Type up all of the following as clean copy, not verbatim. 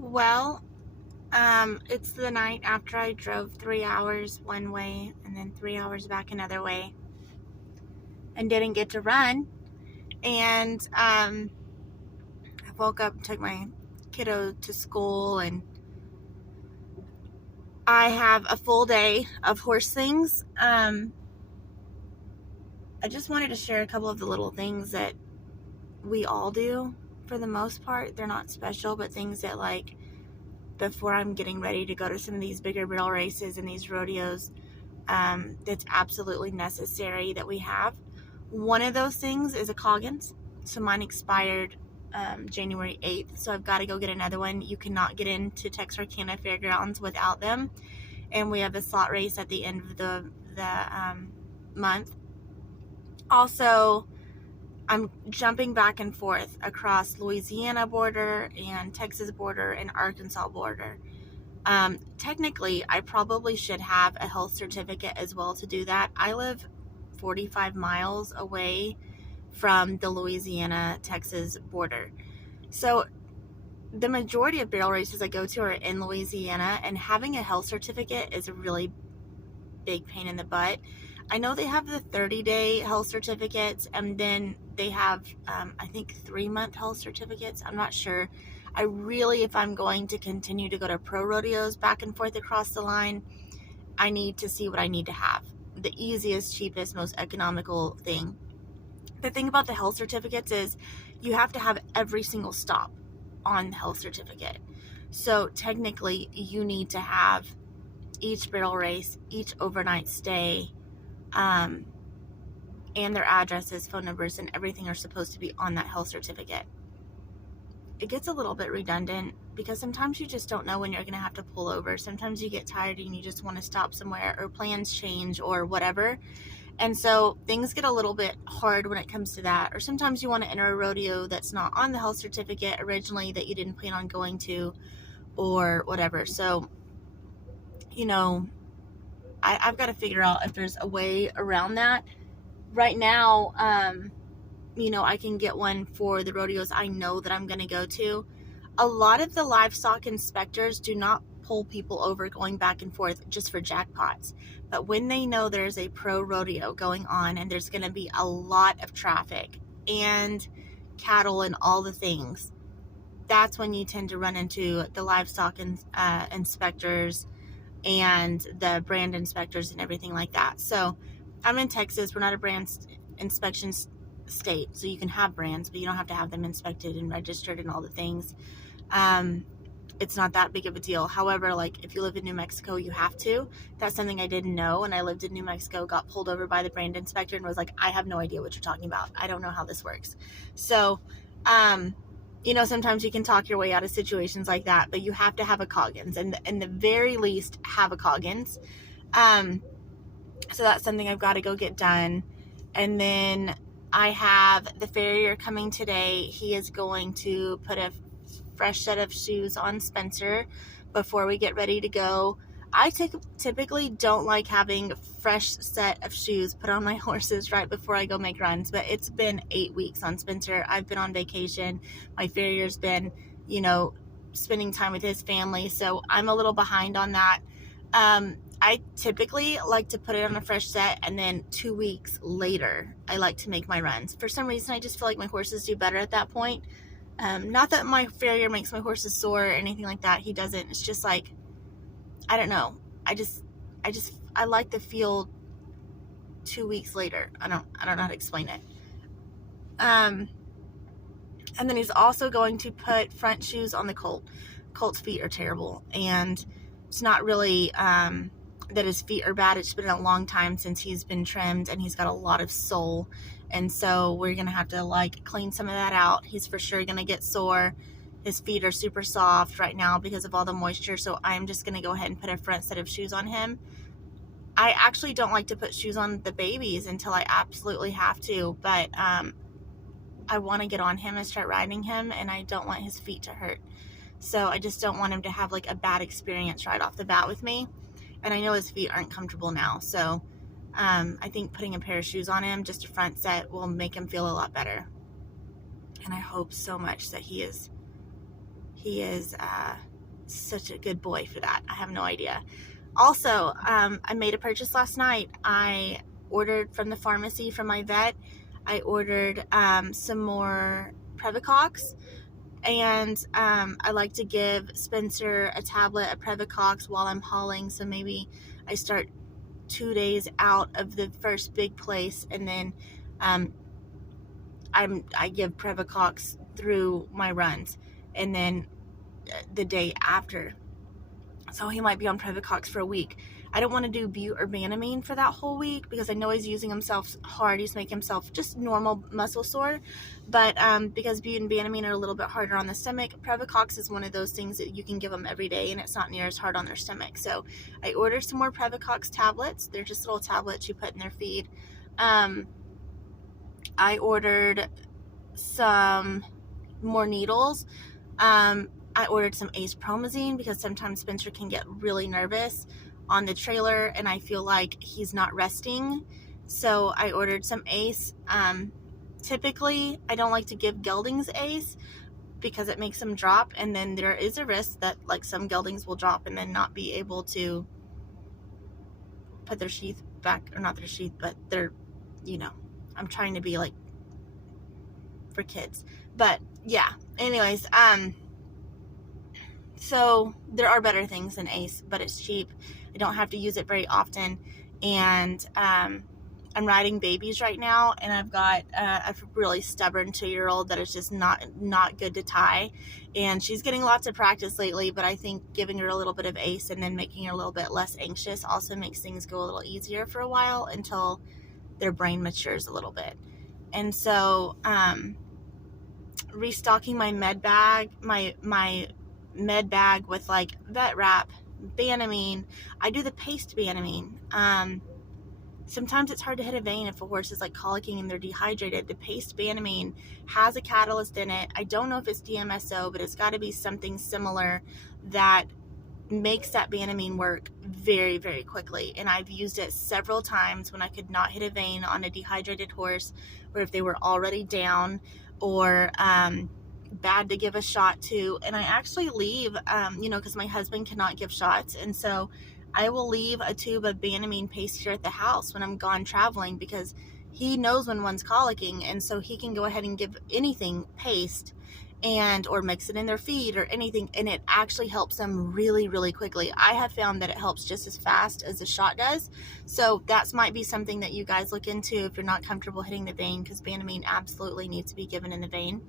Well, it's the night after I drove 3 hours one way and then 3 hours back another way and didn't get to run. And I woke up and took my kiddo to school, and I have a full day of horse things. I just wanted to share a couple of the little things that we all do for the most part. They're not special, but things that, like, before I'm getting ready to go to some of these bigger barrel races and these rodeos, that's absolutely necessary that we have. One of those things is a Coggins. So mine expired January 8th, so I've got to go get another one. You cannot get into Texarkana Fairgrounds without them, and we have a slot race at the end of the month. Also, I'm jumping back and forth across Louisiana border and Texas border and Arkansas border. Technically, I probably should have a health certificate as well to do that. I live 45 miles away from the Louisiana-Texas border. So the majority of barrel races I go to are in Louisiana, and having a health certificate is a really big pain in the butt. I know they have the 30-day health certificates, and then they have, I think, 3-month health certificates. I'm not sure. I really, if I'm going to continue to go to pro rodeos back and forth across the line, I need to see what I need to have. The easiest, cheapest, most economical thing. The thing about the health certificates is you have to have every single stop on the health certificate. So technically, you need to have each barrel race, each overnight stay, and their addresses, phone numbers, and everything are supposed to be on that health certificate. It gets a little bit redundant because sometimes you just don't know when you're going to have to pull over. Sometimes you get tired and you just want to stop somewhere, or plans change or whatever. And so things get a little bit hard when it comes to that. Or sometimes you want to enter a rodeo that's not on the health certificate originally, that you didn't plan on going to, or whatever. So, I've got to figure out if there's a way around that. Right now, I can get one for the rodeos I know that I'm going to go to. A lot of the livestock inspectors do not pull people over going back and forth just for jackpots. But when they know there's a pro rodeo going on and there's going to be a lot of traffic and cattle and all the things, that's when you tend to run into the livestock inspectors and the brand inspectors and everything like that. So I'm in Texas. We're not a brand inspection state, so you can have brands, but you don't have to have them inspected and registered and all the things. It's not that big of a deal. However, like, if you live in New Mexico, you have to. That's something I didn't know. When I lived in New Mexico, got pulled over by the brand inspector and was like, I have no idea what you're talking about. I don't know how this works. So, sometimes you can talk your way out of situations like that, but you have to have a Coggins, and in the very least have a Coggins. So that's something I've got to go get done. And then I have the farrier coming today. He is going to put a fresh set of shoes on Spencer before we get ready to go. I typically don't like having a fresh set of shoes put on my horses right before I go make runs, but it's been 8 weeks on Spencer. I've been on vacation. My farrier's been, spending time with his family, so I'm a little behind on that. I typically like to put it on a fresh set, and then 2 weeks later, I like to make my runs. For some reason, I just feel like my horses do better at that point. Not that my farrier makes my horses sore or anything like that. He doesn't. It's just like, I don't know. I like the feel 2 weeks later. I don't know how to explain it. And then he's also going to put front shoes on the colt. Colt's feet are terrible, and it's not really that his feet are bad. It's been a long time since he's been trimmed, and he's got a lot of sole, and so we're gonna have to clean some of that out. He's for sure gonna get sore. His feet are super soft right now because of all the moisture, so I'm just gonna go ahead and put a front set of shoes on him. I actually don't like to put shoes on the babies until I absolutely have to, but I want to get on him and start riding him, and I don't want his feet to hurt. So I just don't want him to have a bad experience right off the bat with me. And I know his feet aren't comfortable now. So I think putting a pair of shoes on him, just a front set, will make him feel a lot better. And I hope so much that he is such a good boy for that. I have no idea. Also, I made a purchase last night. I ordered from the pharmacy from my vet. I ordered some more Previcox, and I like to give Spencer a tablet of Previcox while I'm hauling, so maybe I start 2 days out of the first big place, and then I give Previcox through my runs, and then the day after. So he might be on Previcox for a week. I don't want to do Bute or Banamine for that whole week because I know he's using himself hard. He's making himself just normal muscle sore. But because Bute and Banamine are a little bit harder on the stomach, Previcox is one of those things that you can give them every day and it's not near as hard on their stomach. So I ordered some more Previcox tablets. They're just little tablets you put in their feed. I ordered some more needles. I ordered some Ace Promazine because sometimes Spencer can get really nervous on the trailer and I feel like he's not resting. So I ordered some Ace. Typically, I don't like to give geldings Ace because it makes them drop, and then there is a risk that like some geldings will drop and then not be able to put their sheath back, or not their sheath, but their, I'm trying to be like for kids. But yeah, anyways, so there are better things than Ace, but it's cheap. I don't have to use it very often. And I'm riding babies right now, and I've got a really stubborn 2-year-old that is just not good to tie. And she's getting lots of practice lately, but I think giving her a little bit of Ace and then making her a little bit less anxious also makes things go a little easier for a while until their brain matures a little bit. And so restocking my med bag, my med bag with like vet wrap, Banamine. I do the paste Banamine. Sometimes it's hard to hit a vein if a horse is like colicking and they're dehydrated. The paste Banamine has a catalyst in it. I don't know if it's DMSO, but it's got to be something similar that makes that Banamine work very, very quickly. And I've used it several times when I could not hit a vein on a dehydrated horse, or if they were already down, or bad to give a shot to. And I actually leave, because my husband cannot give shots, and so I will leave a tube of Banamine paste here at the house when I'm gone traveling, because he knows when one's colicking, and so he can go ahead and give anything paste or mix it in their feed or anything, and it actually helps them really, really quickly. I have found that it helps just as fast as the shot does. So that might be something that you guys look into if you're not comfortable hitting the vein, because Banamine absolutely needs to be given in the vein.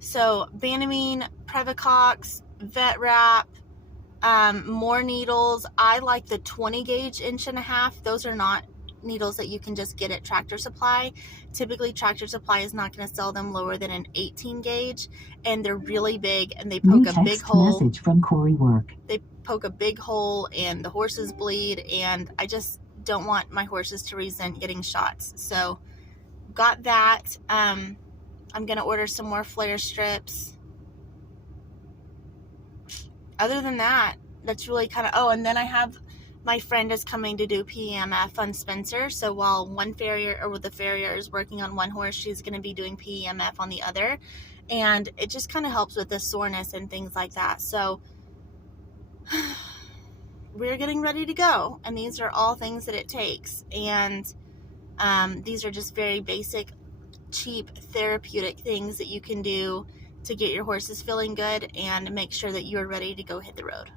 So Banamine, Previcox, vet wrap, more needles. I like the 20 gauge 1.5 inch. Those are not needles that you can just get at Tractor Supply. Typically Tractor Supply is not going to sell them lower than an 18 gauge, and they're really big, and they poke a big hole. Message from Corey Work. They poke a big hole and the horses bleed, and I just don't want my horses to resent getting shots. So got that. I'm going to order some more flare strips. Other than that, that's really kind of, and then I have, my friend is coming to do PEMF on Spencer. So while the farrier is working on one horse, she's going to be doing PEMF on the other. And it just kind of helps with the soreness and things like that. So we're getting ready to go. And these are all things that it takes. And these are just very basic, cheap, therapeutic things that you can do to get your horses feeling good and make sure that you're ready to go hit the road.